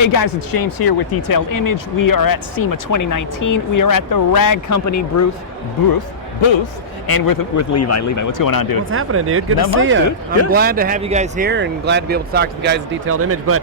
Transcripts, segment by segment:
Hey guys, it's James here with Detailed Image. We are at SEMA 2019. We are at the Rag Company booth, and with Levi. Levi, what's going on, dude? What's happening, dude? Good Not to see much, you. dude. I'm Good. glad to have you guys here and glad to be able to talk to the guys at Detailed Image. But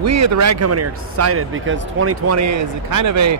we at the Rag Company are excited because 2020 is kind of a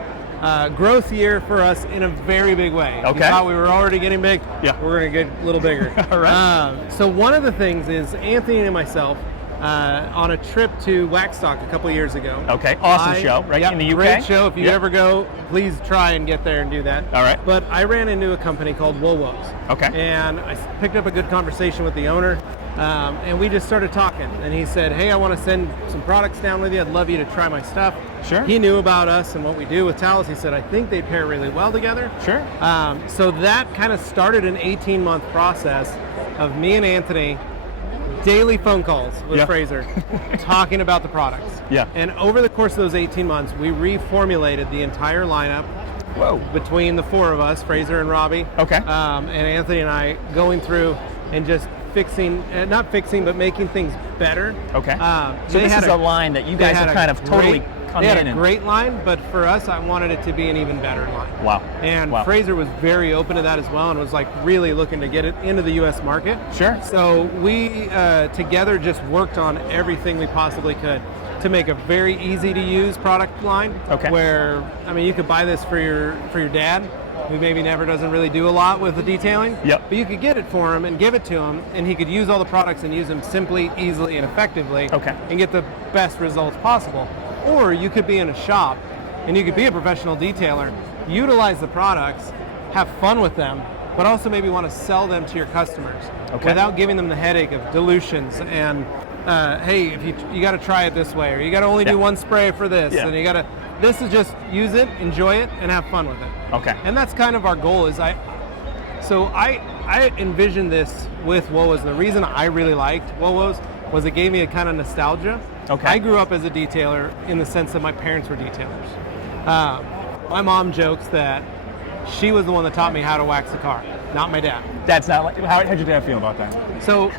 growth year for us in a very big way. Okay. We thought we were already getting big. Yeah. We're going to get a little bigger. All right. So one of the things is Anthony and myself on a trip to Waxstock a couple years ago. Okay, awesome show, right, Yep, in the UK? Great show. If you Yep. ever go, please try and get there and do that. All right. But I ran into a company called Wowos. Okay. And I picked up a good conversation with the owner, and we just started talking. And he said, hey, I want to send some products down with you. I'd love you to try my stuff. Sure. He knew about us and what we do with towels. He said, I think they pair really well together. Sure. So that kind of started an 18-month process of me and Anthony daily phone calls with Yeah. Fraser talking about the products. Yeah. And over the course of those 18 months, we reformulated the entire lineup Whoa. between the four of us, Fraser and Robbie. Okay. And Anthony and I going through and just fixing, not fixing, but making things better. Okay. So they this had is a line that you guys have kind of totally come They had in a and... great line, but for us, I wanted it to be an even better line. Wow. And Wow. Fraser was very open to that as well and was like really looking to get it into the U.S. market. Sure. So we together just worked on everything we possibly could to make a very easy to use product line. Okay. Where, I mean, you could buy this for your dad, who maybe never doesn't really do a lot with the detailing. Yep. But you could get it for him and give it to him, and he could use all the products and use them simply, easily, and effectively. Okay. And get the best results possible. Or you could be in a shop, and you could be a professional detailer, utilize the products, have fun with them, but also maybe want to sell them to your customers without giving them the headache of dilutions and hey, if you got to try it this way, or you got to only do one spray for this, and you got to. This is just use it, enjoy it, and have fun with it. Okay. And that's kind of our goal. I envisioned this with Wowos. The reason I really liked Wowos was it gave me a kind of nostalgia. Okay. I grew up as a detailer in the sense that my parents were detailers. My mom jokes that she was the one that taught me how to wax a car, not my dad. That's not like... How'd your dad feel about that? So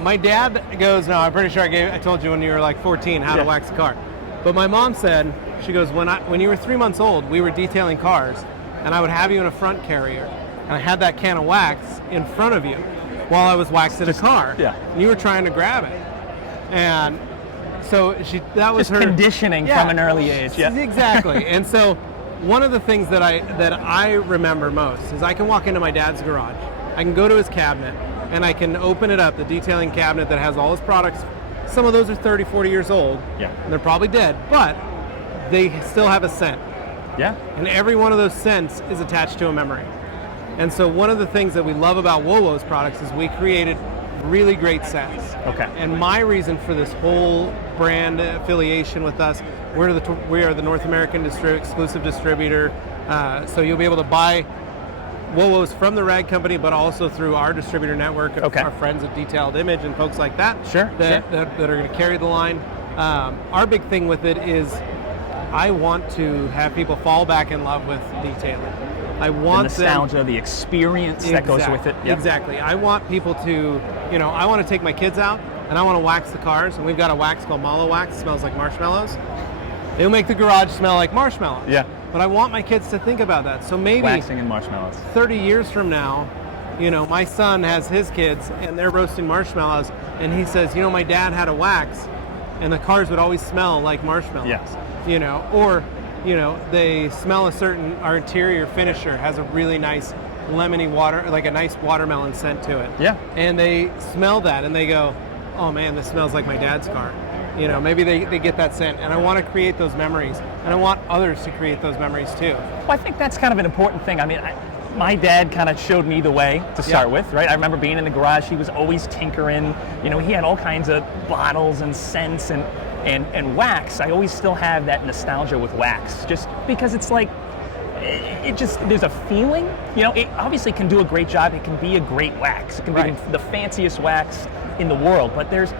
my dad goes, no, I'm pretty sure I told you when you were like 14 how to wax a car. But my mom said, she goes, when you were 3 months old, we were detailing cars, and I would have you in a front carrier, and I had that can of wax in front of you while I was waxing a car. Yeah. And you were trying to grab it. And so that was Just her conditioning from an early age. Yeah. Exactly. And so one of the things that I remember most is I can walk into my dad's garage, I can go to his cabinet, and I can open it up, the detailing cabinet that has all his products. Some of those are 30, 40 years old, and they're probably dead, but they still have a scent. Yeah. And every one of those scents is attached to a memory. And so one of the things that we love about Wowos products is we created really great scents. Okay. And my reason for this whole brand affiliation with us, we are the North American exclusive distributor. So you'll be able to buy Wowos from the Rag Company, but also through our distributor network of our friends at Detailed Image and folks like that. That are going to carry the line. Our big thing with it is I want to have people fall back in love with detailing. I want the nostalgia, the experience that goes with it. Yep. Exactly. I want people to, I want to take my kids out and I want to wax the cars. And we've got a wax called Malo Wax. It smells like marshmallows. It'll make the garage smell like marshmallows. Yeah. But I want my kids to think about that. So maybe waxing and marshmallows. 30 years from now, my son has his kids and they're roasting marshmallows. And he says, my dad had a wax and the cars would always smell like marshmallows. Yes. They smell our interior finisher has a really nice lemony water, like a nice watermelon scent to it. Yeah. And they smell that and they go, oh man, this smells like my dad's car. Maybe they get that scent. And I want to create those memories. And I want others to create those memories too. Well, I think that's kind of an important thing. I mean, my dad kind of showed me the way to start with, right? I remember being in the garage. He was always tinkering. He had all kinds of bottles and scents and wax. I always still have that nostalgia with wax, just because it's like, there's a feeling, it obviously can do a great job. It can be a great wax. It can be the fanciest wax in the world, but there's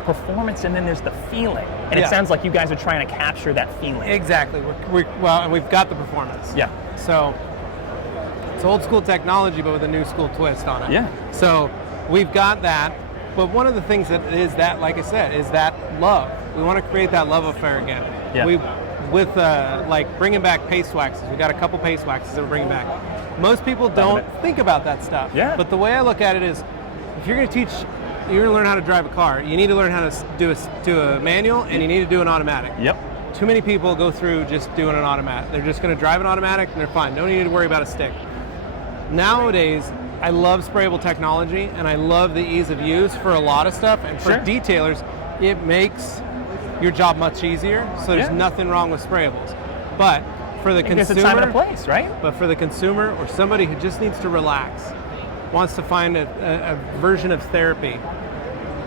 performance and then there's the feeling. And it sounds like you guys are trying to capture that feeling. Exactly. And we've got the performance. Yeah. So it's old school technology, but with a new school twist on it. Yeah. So we've got that. But one of the things that is that, like I said, is that love We want to create that love affair again. Yeah. With like bringing back paste waxes. We got a couple paste waxes that we're bringing back. Most people don't think about that stuff. Yeah. But the way I look at it is, if you're going to learn how to drive a car, you need to learn how to do a manual, and you need to do an automatic. Yep. Too many people go through just doing an automatic. They're just going to drive an automatic and they're fine. Don't need to worry about a stick. Nowadays, I love sprayable technology and I love the ease of use for a lot of stuff. And for detailers, it makes your job much easier. So there's nothing wrong with sprayables. But for the consumer, there's a time and a place, right? But for the consumer or somebody who just needs to relax, wants to find a version of therapy,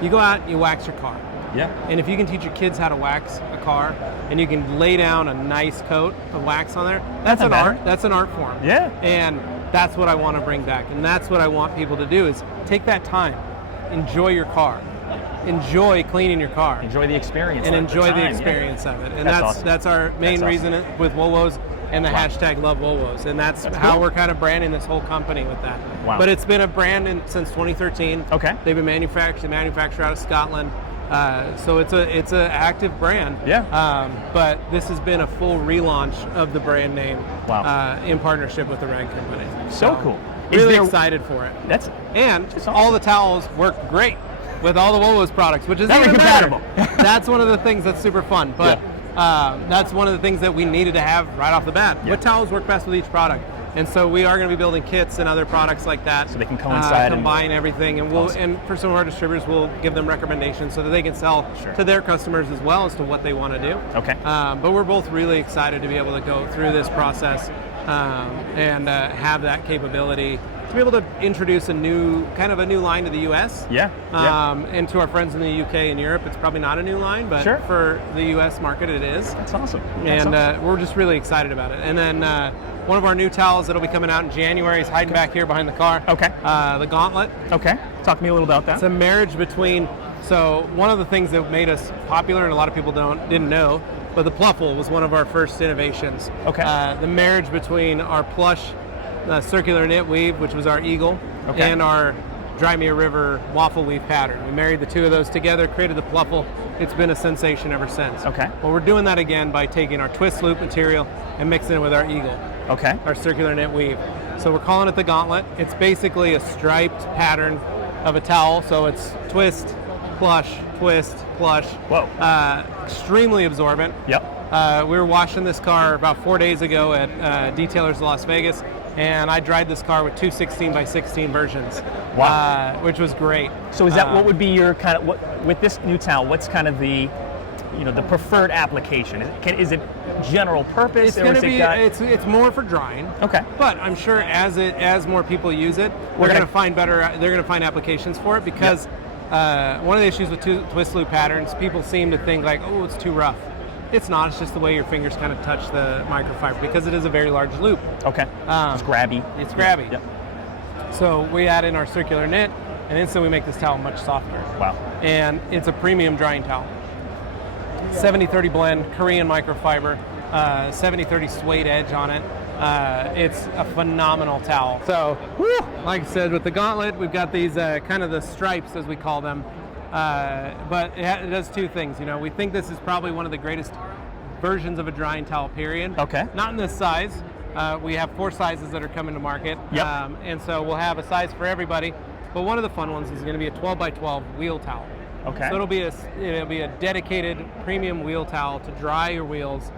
you go out and you wax your car. Yeah. And if you can teach your kids how to wax a car, and you can lay down a nice coat of wax on there, that's an art. That's an art form. Yeah. And that's what I want to bring back, and that's what I want people to do: is take that time, enjoy your car, enjoy cleaning your car, enjoy the experience, and enjoy the experience of it. And that's our main reason with Wowos and the hashtag Love Wowos, and that's how we're kind of branding this whole company with that. Wow. But it's been a brand since 2013. Okay. They've been manufactured out of Scotland. So it's an active brand. Yeah. But this has been a full relaunch of the brand name. Wow. In partnership with the Rag Company. So cool. Really excited for it. And awesome. all the towels work great with all the Wowos products, which is very even compatible. That's one of the things that's super fun. But that's one of the things that we needed to have right off the bat. Yeah. What towels work best with each product? And so we are going to be building kits and other products like that, so they can coincide, combine everything, and and for some of our distributors, we'll give them recommendations so that they can sell to their customers as well as to what they want to do. Okay. But we're both really excited to be able to go through this process and have that capability to be able to introduce a new line to the U.S. And to our friends in the U.K. and Europe, it's probably not a new line, but for the U.S. market, it is. That's awesome. We're just really excited about it. And then one of our new towels that'll be coming out in January is hiding back here behind the car. Okay. The Gauntlet. Okay. Talk to me a little about that. It's a marriage between. So one of the things that made us popular, and a lot of people didn't know, but the Pluffle was one of our first innovations. Okay. The marriage between our plush circular knit weave, which was our eagle, and our Dry Me a River waffle weave pattern. We married the two of those together, created the Pluffle. It's been a sensation ever since. Okay. Well, we're doing that again by taking our twist loop material and mixing it with our eagle. Okay. Our circular knit weave. So we're calling it the Gauntlet. It's basically a striped pattern of a towel. So it's twist, plush, plush. Whoa. Extremely absorbent. Yep. We were washing this car about 4 days ago at Detailers of Las Vegas, and I dried this car with two 16x16 versions. Wow. Which was great. So is that what would be your kind of, with this new towel, what's kind of the preferred application? Is it general purpose? It's going to be. It's more for drying. Okay. But I'm sure as more people use it, they're going to find applications for it, because one of the issues with twist loop patterns, people seem to think like, oh, it's too rough. It's not. It's just the way your fingers kind of touch the microfiber, because it is a very large loop. Okay. It's grabby. It's grabby. Yep. So we add in our circular knit, and instantly we make this towel much softer. Wow. And it's a premium drying towel. 70-30 blend, Korean microfiber, 70-30 suede edge on it. It's a phenomenal towel. So, like I said, with the Gauntlet, we've got these kind of the stripes, as we call them. But it does two things. We think this is probably one of the greatest versions of a drying towel, period. Okay. Not in this size. We have 4 sizes that are coming to market. Yep. And so we'll have a size for everybody. But one of the fun ones is going to be a 12x12 wheel towel. Okay. So it'll be a dedicated premium wheel towel to dry your wheels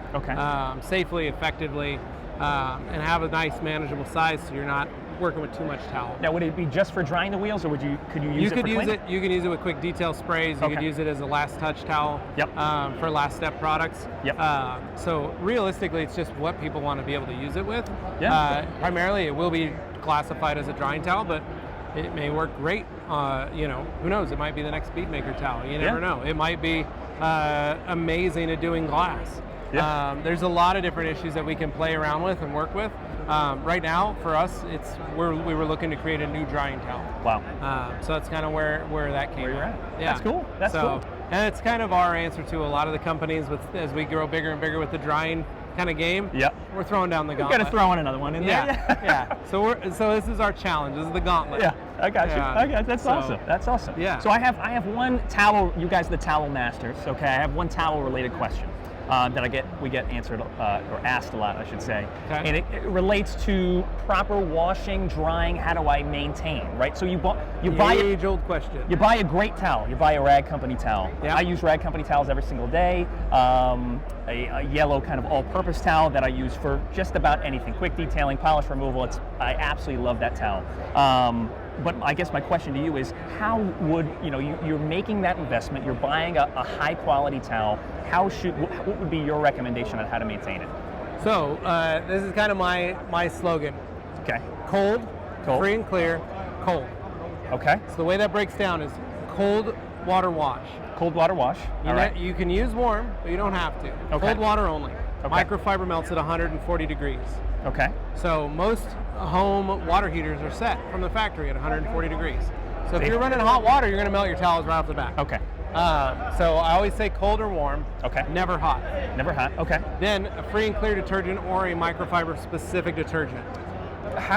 safely, effectively, and have a nice manageable size, so you're not working with too much towel. Now, would it be just for drying the wheels, or could you use it for cleaning? You can use it with quick detail sprays. You could use it as a last touch towel. Yep. For last step products. Yep. So realistically, it's just what people want to be able to use it with. Yeah. Primarily, it will be classified as a drying towel, but it may work great. Who knows? It might be the next Beatmaker towel. You never know. It might be amazing at doing glass. Yeah. There's a lot of different issues that we can play around with and work with. Right now, for us, we were looking to create a new drying towel. Wow. So that's kind of where that came from. Yeah. That's cool. That's cool. And it's kind of our answer to a lot of the companies as we grow bigger and bigger with the drying kind of game, Yep. we're throwing down the We're gauntlet. gonna throw in another one in there. Yeah. So this is our challenge. This is the gauntlet. Yeah, I got you. Yeah. Okay, that's awesome. That's awesome. Yeah. So I have one towel. You guys are the towel masters. Okay, I have one towel related question that we get answered or asked a lot, I should say, Okay. and it relates to proper washing, drying. How do I maintain? Right. So you buy Age-old question. You buy a great towel. You buy a Rag Company towel. Yep. I use Rag Company towels every single day. A yellow kind of all-purpose towel that I use for just about anything. Quick detailing, polish removal. I absolutely love that towel. But I guess my question to you is, how would, you're making that investment, you're buying a high-quality towel. What would be your recommendation on how to maintain it? So this is kind of my slogan. Okay. Cold, Cold. free and clear, cold. Okay. So the way that breaks down is cold water wash. Cold water wash. All right. You can use warm, but you don't have to. Okay. Cold water only. Okay. Microfiber melts at 140 degrees. Okay. So most home water heaters are set from the factory at 140 degrees. So if you're running hot water, you're going to melt your towels right off the bat. Okay. So I always say cold or warm. Okay. Never hot. Never hot. Okay. Then a free and clear detergent or a microfiber specific detergent.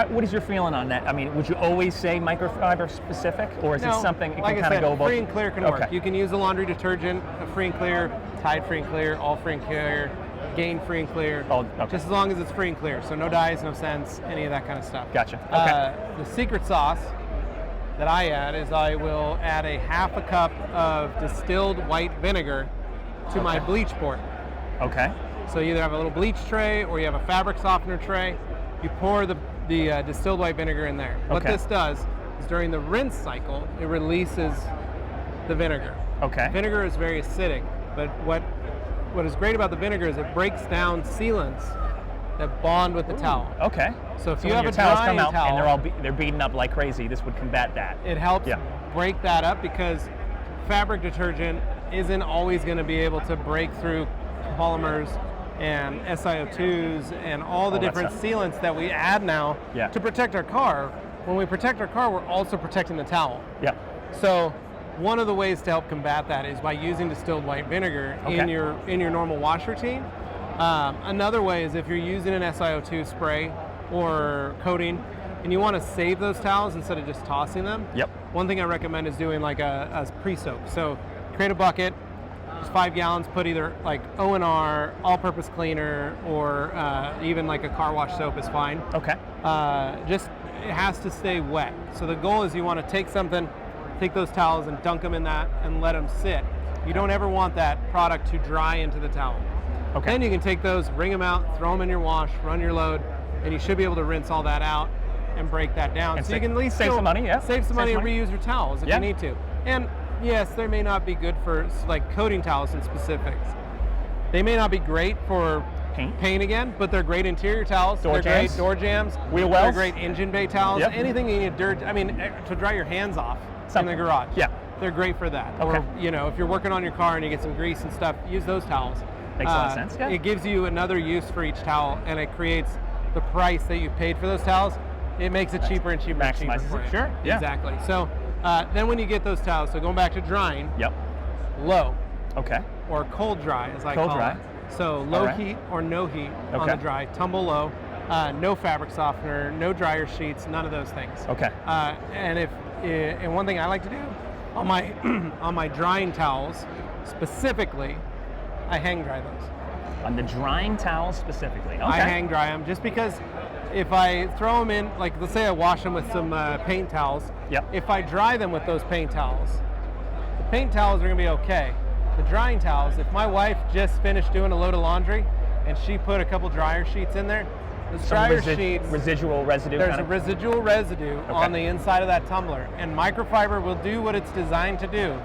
What is your feeling on that? I mean, would you always say microfiber specific, or is it something it like can I kind of said, go both? free and clear can work. You can use a laundry detergent, a free and clear, Tide free and clear, all free and clear, Gain free and clear. Oh, okay. Just as long as it's free and clear. So no dyes, no scents, any of that kind of stuff. Gotcha. Okay. The secret sauce that I add is I will add a half a cup of distilled white vinegar to my bleach port. Okay. So you either have a little bleach tray or you have a fabric softener tray. You pour the distilled white vinegar in there. What Okay. this does is during the rinse cycle, it releases the vinegar. Okay. Vinegar is very acidic, but what is great about the vinegar is it breaks down sealants that bond with the towel. Okay. So if you when have your a towels drying come out towel, and they're beaten up like crazy, this would combat that. it helps Yeah. break that up because fabric detergent isn't always going to be able to break through polymers and SiO2s and all the All that different stuff. sealants that we add now Yeah. to protect our car. When we protect our car, we're also protecting the towel. Yeah. So one of the ways to help combat that is by using distilled white vinegar Okay. in your normal wash routine. Another way is if you're using an SiO2 spray or coating and you want to save those towels instead of just tossing them. Yep. One thing I recommend is doing like a pre-soak. So create a bucket, just 5 gallons, put either like O&R, all-purpose cleaner, or even like a car wash soap is fine. Okay. Just it has to stay wet. So the goal is you want to take those towels and dunk them in that and let them sit. You don't ever want that product to dry into the towel. Okay. Then you can take those, wring them out, throw them in your wash, run your load, and you should be able to rinse all that out and break that down. And so you can at least save some money, yeah. Save some money and reuse your towels if Yeah. you need to. And yes, they may not be good for like coating towels in specifics. They may not be great for paint again, but they're great interior towels. Door they're jams. great door jams. Wheel They're wells. great engine bay towels. Yep. Anything you need to dry your hands off in the garage. Yeah. They're great for that. Okay. Or, if you're working on your car and you get some grease and stuff, use those towels. Makes a lot of sense, yeah. It gives you another use for each towel, and it creates the price that you paid for those towels. It makes it cheaper and cheaper and cheaper Maximizes for it. you. Sure, yeah. Exactly. So then when you get those towels, so going back to drying, Yep. low Okay. or cold dry, as I Cold call dry. it. So low All right. heat or no heat on Okay. the dry, tumble low, no fabric softener, no dryer sheets, none of those things. Okay. And one thing I like to do on my on my drying towels specifically, I hang dry those. On the drying towels specifically. Okay. I hang dry them just because if I throw them in, like let's say I wash them with some paint towels. Yep. If I dry them with those paint towels, the paint towels are gonna be okay. The drying towels, if my wife just finished doing a load of laundry and she put a couple dryer sheets in there, those Some dryer sheets, residual residue. there's kind a of. residual residue on the inside of that tumbler, and microfiber will do what it's designed to do,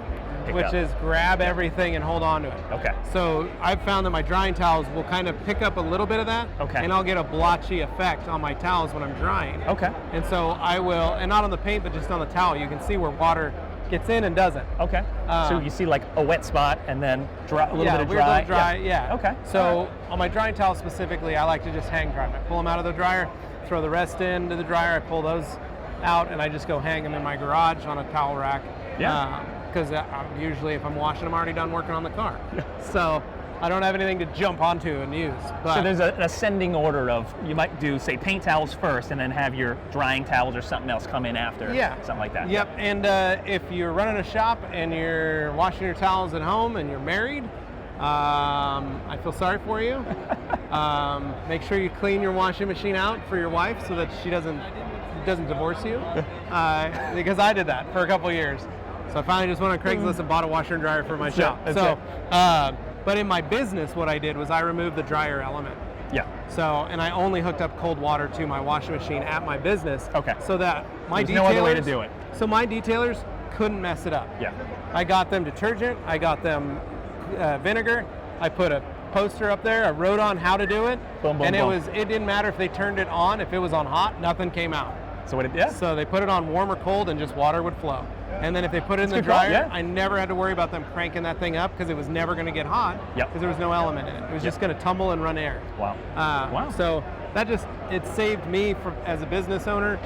Pick which up. is grab everything and hold on to it. Okay. So I've found that my drying towels will kind of pick up a little bit of that, Okay. and I'll get a blotchy effect on my towels when I'm drying. Okay. And so I will, and not on the paint, but just on the towel, you can see where water gets in and doesn't. Okay. So you see like a wet spot and then a little bit of weird dry. little dry, yeah. Okay. So on my drying towels specifically, I like to just hang dry them. I pull them out of the dryer, throw the rest into the dryer, I pull those out, and I just go hang them in my garage on a towel rack. Yeah. Because usually if I'm washing them, I'm already done working on the car. So I don't have anything to jump onto and use. But So there's an ascending order of, you might do, say, paint towels first and then have your drying towels or something else come in after. yeah, Something like that. Yep. And if you're running a shop and you're washing your towels at home and you're married, I feel sorry for you. Make sure you clean your washing machine out for your wife so that she doesn't divorce you. Because I did that for a couple years. So I finally just went on Craigslist and bought a washer and dryer for my shop. That's so, it. but in my business, what I did was I removed the dryer element. Yeah. So, and I only hooked up cold water to my washing machine at my business. Okay. So that my There's no other way to detailers- do it. So my detailers couldn't mess it up. Yeah. I got them detergent. I got them vinegar. I put a poster up there. I wrote on how to do it. Boom, boom, and boom. it didn't matter if they turned it on. If it was on hot, nothing came out. So what it, yeah. So they put it on warm or cold and just water would flow. And then if they put it in the good call, dryer, yeah. I never had to worry about them cranking that thing up because it was never going to get hot Yep. because there was no element in it. It was just going to tumble and run air. Wow. Wow. So that it saved me as a business owner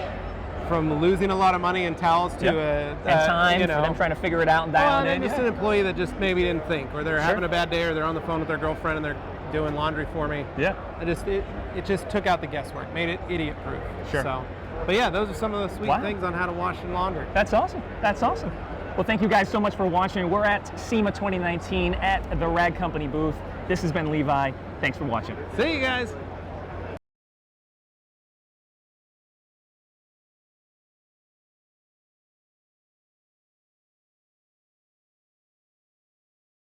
from losing a lot of money in towels to and time for them trying to figure it out and dial and it in. just an employee that just maybe didn't think, or they're having a bad day, or they're on the phone with their girlfriend and they're doing laundry for me. Yeah. It just took out the guesswork, made it idiot proof. Sure. So, but yeah, those are some of the sweet Wow. things on how to wash and launder. That's awesome. That's awesome. Well, thank you guys so much for watching. We're at SEMA 2019 at the Rag Company booth. This has been Levi. Thanks for watching. See you guys.